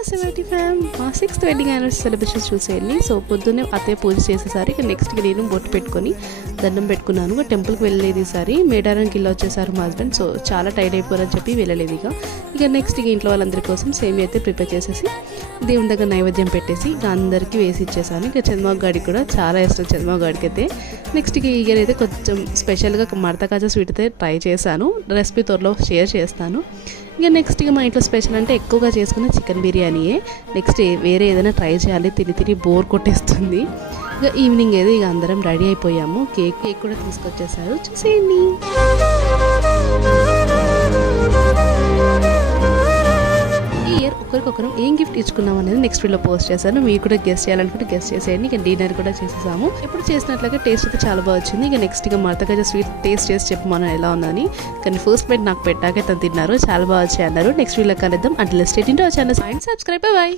నమస్తే ఫ్యామ్. మా 6th వెడ్డింగ్ యానివర్సరీ సెలబ్రేషన్ చూసేయండి. సో పొద్దున్నే అత్తయ్య పూజ చేసేసారి. ఇక నెక్స్ట్కి నేను బొట్టు పెట్టుకొని దండం పెట్టుకున్నాను. టెంపుల్కి వెళ్ళలేదు ఈసారి. మేడారానికి ఇలా వచ్చేసారు మా హస్బెండ్. సో చాలా టైర్డ్ అయిపోరని చెప్పి వెళ్ళలేదు. ఇక నెక్స్ట్ ఇంట్లో వాళ్ళందరి కోసం సేమియా అయితే ప్రిపేర్ చేసేసి దేవుని దగ్గర నైవేద్యం పెట్టేసి ఇక అందరికీ వేసి ఇచ్చేసాను. ఇక చంద్రబాబు గాడికి కూడా చాలా ఇష్టం. చంద్రబాబు గాడికి అయితే నెక్స్ట్కి ఇగరైతే కొంచెం స్పెషల్గా మడత కాజా స్వీట్ అయితే ట్రై చేశాను. రెసిపీ త్వరలో షేర్ చేస్తాను. ఇక నెక్స్ట్ మా ఇంట్లో స్పెషల్ అంటే ఎక్కువగా చేసుకున్న చికెన్ బిర్యానీయే. నెక్స్ట్ వేరే ఏదైనా ట్రై చేయాలి, తిని బోర్ కొట్టేస్తుంది. ఇక ఈవినింగ్ ఏదో ఇక అందరం రెడీ అయిపోయాము. కేక్ కూడా తీసుకొచ్చేసారు, చూసేయండి. ఈ ఇయర్ ఒకరికొకరం ఏం గిఫ్ట్ ఇచ్చుకున్నాం అనేది నెక్స్ట్ వీడియోలో పోస్ట్ చేశాను. మీరు కూడా గెస్ట్ చేయాలనుకుంటే గెస్ట్ చేసేయండి. ఇక డిన్నర్ కూడా చేసేసాము. ఎప్పుడు చేసినట్లుగా టేస్ట్ అయితే చాలా బాగా వచ్చింది. ఇక నెక్స్ట్ ఇక మడతకాజా స్వీట్ టేస్ట్ చేసి చెప్పమని ఎలా ఉందని. కానీ ఫస్ట్ బైట్ నాకు పెట్టాకే తను తిన్నారు, చాలా బాగా వచ్చాయి అన్నారు. నెక్స్ట్ వీడియోలో కలుద్దాం. అంటే state into channel subscribe. Bye.